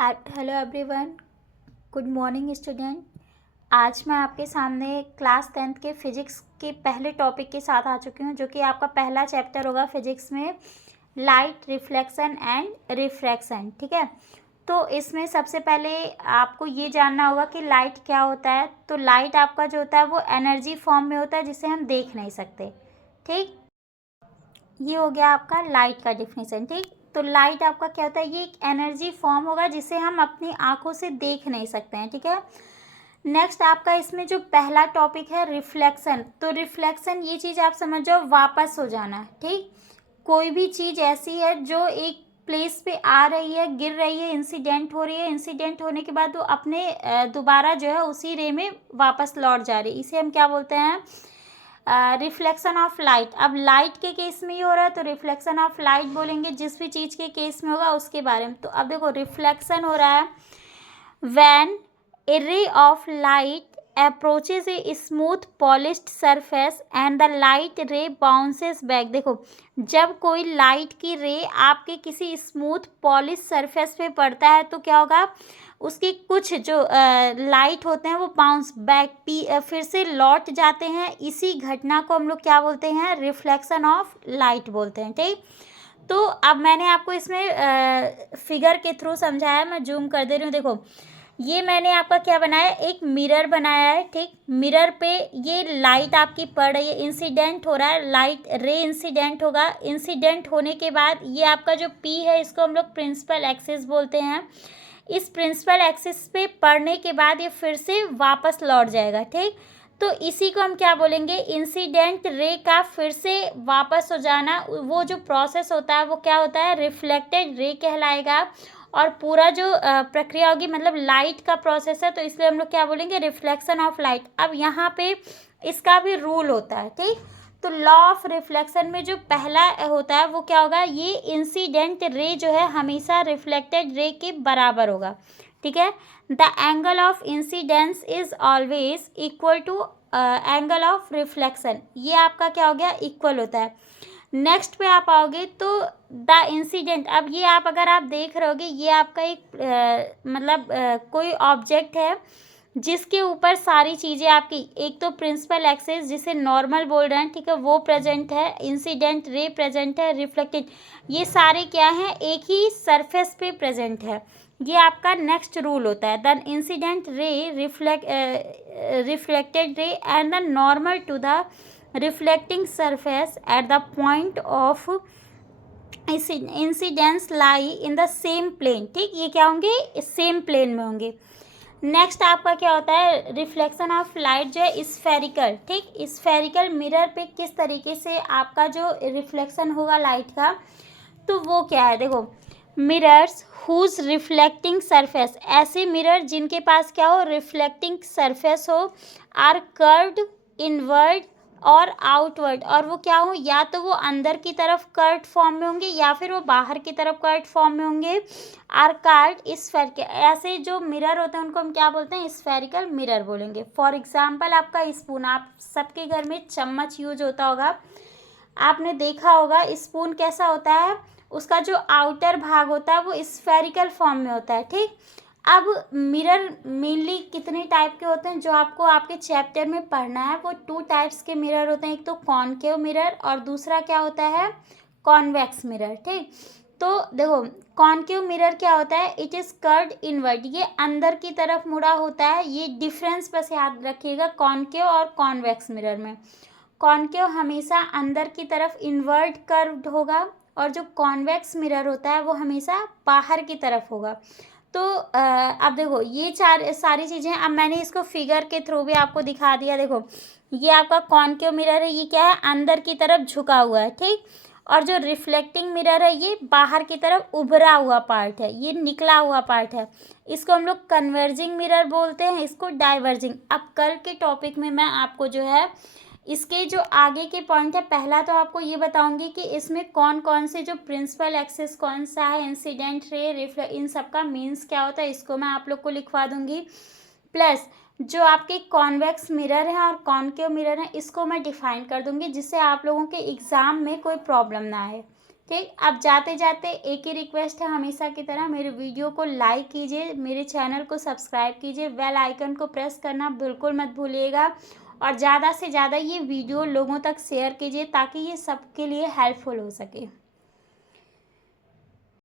Hello everyone, good morning student. आज मैं आपके सामने क्लास 10th के फिजिक्स के पहले टॉपिक के साथ आ चुकी हूँ, जो कि आपका पहला चैप्टर होगा फिजिक्स में, लाइट रिफ्लेक्शन एंड रिफ्रैक्शन। ठीक है, तो इसमें सबसे पहले आपको ये जानना होगा कि लाइट क्या होता है। तो लाइट आपका जो होता है वो एनर्जी फॉर्म में होता है, जिसे हम देख नहीं सकते। ठीक, ये हो गया आपका लाइट का डिफिनेशन। ठीक, तो लाइट आपका क्या होता है, ये एक एनर्जी फॉर्म होगा जिसे हम अपनी आंखों से देख नहीं सकते हैं। ठीक है, नेक्स्ट आपका इसमें जो पहला टॉपिक है रिफ्लेक्शन। तो रिफ्लेक्शन ये चीज़ आप समझ जाओ, वापस हो जाना। ठीक, कोई भी चीज़ ऐसी है जो एक प्लेस पे आ रही है, गिर रही है, इंसिडेंट हो रही है, इंसिडेंट होने के बाद वो अपने दोबारा जो है उसी रे में वापस लौट जा रही है, इसे हम क्या बोलते हैं, रिफ्लेक्शन ऑफ लाइट। अब लाइट के केस में ही हो रहा है तो रिफ्लेक्शन ऑफ लाइट बोलेंगे, जिस भी चीज़ के केस में होगा उसके बारे में। तो अब देखो रिफ्लेक्शन हो रहा है when A ray of light approaches a smooth polished surface and the light रे बाउंसेस बैक। देखो, जब कोई लाइट की रे आपके किसी स्मूथ पॉलिश सरफेस पे पड़ता है तो क्या होगा, उसके कुछ जो लाइट होते हैं वो बाउंस बैक फिर से लौट जाते हैं। इसी घटना को हम लोग क्या बोलते हैं, रिफ्लेक्शन ऑफ लाइट बोलते हैं। ठीक, तो अब मैंने आपको इसमें फिगर के थ्रू समझाया, मैं जूम कर दे रही हूँ। देखो, ये मैंने आपका क्या बनाया, एक मिरर बनाया है। ठीक, मिरर पे ये लाइट आपकी पड़ रही है, इंसिडेंट हो रहा है, लाइट रे इंसिडेंट होगा। इंसिडेंट होने के बाद ये आपका जो पी है, इसको हम लोग प्रिंसिपल एक्सिस बोलते हैं। इस प्रिंसिपल एक्सिस पे पड़ने के बाद ये फिर से वापस लौट जाएगा। ठीक, तो इसी को हम क्या बोलेंगे, इंसिडेंट रे का फिर से वापस हो जाना। वो जो प्रोसेस होता है वो क्या होता है, रिफ्लेक्टेड रे कहलाएगा। और पूरा जो प्रक्रिया होगी, मतलब लाइट का प्रोसेस है, तो इसलिए हम लोग क्या बोलेंगे, रिफ्लेक्शन ऑफ लाइट। अब यहाँ पे इसका भी रूल होता है। ठीक, तो लॉ ऑफ रिफ्लेक्शन में जो पहला होता है वो क्या होगा, ये इंसिडेंट रे जो है हमेशा रिफ्लेक्टेड रे के बराबर होगा। ठीक है, the angle of incidence is always equal to angle of reflection. ये आपका क्या हो गया, इक्वल होता है। नेक्स्ट पे आप आओगे तो द इंसिडेंट। अब ये आप अगर आप देख रहे होगे, ये आपका एक मतलब कोई ऑब्जेक्ट है जिसके ऊपर सारी चीज़ें आपकी, एक तो प्रिंसिपल एक्सिस जिसे नॉर्मल बोल रहे हैं, ठीक है, वो प्रेजेंट है, इंसिडेंट रे प्रेजेंट है, रिफ्लेक्टेड, ये सारे क्या हैं, एक ही सरफेस पे प्रेजेंट है। ये आपका नेक्स्ट रूल होता है, the incident ray reflected ray and the normal to the reflecting surface at the point of incidence lie in the same plane. ठीक, ये क्या होंगे, सेम प्लेन में होंगे। नेक्स्ट आपका क्या होता है, रिफ्लेक्शन ऑफ लाइट जो है स्फेरिकल। ठीक, स्फेरिकल मिरर पे किस तरीके से आपका जो रिफ्लेक्शन होगा लाइट का, तो वो क्या है, देखो, मिरर्स हुज रिफ्लेक्टिंग सरफेस, ऐसे मिरर जिनके पास क्या हो, रिफ्लेक्टिंग सरफेस हो, आर कर्व्ड इनवर्ड और आउटवर्ड, और वो क्या हो, या तो वो अंदर की तरफ कर्व्ड फॉर्म में होंगे या फिर वो बाहर की तरफ कर्व्ड फॉर्म में होंगे, आर कार्ड स्फेरिकल। ऐसे जो मिरर होते हैं उनको हम क्या बोलते हैं, स्फेरिकल मिरर बोलेंगे। फॉर एग्जांपल आपका स्पून, आप सबके घर में चम्मच यूज होता होगा, आपने देखा होगा स्पून कैसा होता है, उसका जो आउटर भाग होता है वो स्फेरिकल फॉर्म में होता है। ठीक, अब मिरर मेनली कितने टाइप के होते हैं जो आपको आपके चैप्टर में पढ़ना है, वो 2 टाइप्स के मिरर होते हैं, एक तो कॉनकेव मिरर और दूसरा क्या होता है, कॉन्वेक्स मिरर। ठीक, तो देखो, कॉनकेव मिरर क्या होता है, इट इज़ कर्व्ड इनवर्ड, ये अंदर की तरफ मुड़ा होता है। ये डिफरेंस बस याद रखिएगा कॉनकेव और कॉन्वेक्स मिरर में। कॉनकेव हमेशा अंदर की तरफ इनवर्ट कर्व्ड होगा, और जो कॉन्वेक्स मिरर होता है वो हमेशा बाहर की तरफ होगा। तो अब देखो, ये सारी चीज़ें अब मैंने इसको फिगर के थ्रू भी आपको दिखा दिया। देखो, ये आपका कॉनकेव मिरर है, ये क्या है, अंदर की तरफ झुका हुआ है। ठीक, और जो रिफ्लेक्टिंग मिरर है ये बाहर की तरफ उभरा हुआ पार्ट है, ये निकला हुआ पार्ट है। इसको हम लोग कन्वर्जिंग मिरर बोलते हैं, इसको डाइवर्जिंग। अब कल के टॉपिक में मैं आपको जो है इसके जो आगे के पॉइंट है, पहला तो आपको ये बताऊंगी कि इसमें कौन कौन से जो प्रिंसिपल एक्सिस कौन सा है, इंसिडेंट रे, इन सब का मीन्स क्या होता है, इसको मैं आप लोग को लिखवा दूंगी। प्लस जो आपके कॉन्वेक्स मिरर हैं और कॉनकेव मिरर हैं, इसको मैं डिफाइन कर दूंगी, जिससे आप लोगों के एग्ज़ाम में कोई प्रॉब्लम ना आए। ठीक, अब जाते जाते एक ही रिक्वेस्ट है हमेशा की तरह, मेरे वीडियो को लाइक कीजिए, मेरे चैनल को सब्सक्राइब कीजिए, बेल आइकन को प्रेस करना बिल्कुल मत भूलिएगा और ज़्यादा से ज़्यादा ये वीडियो लोगों तक शेयर कीजिए ताकि ये सबके लिए हेल्पफुल हो सके।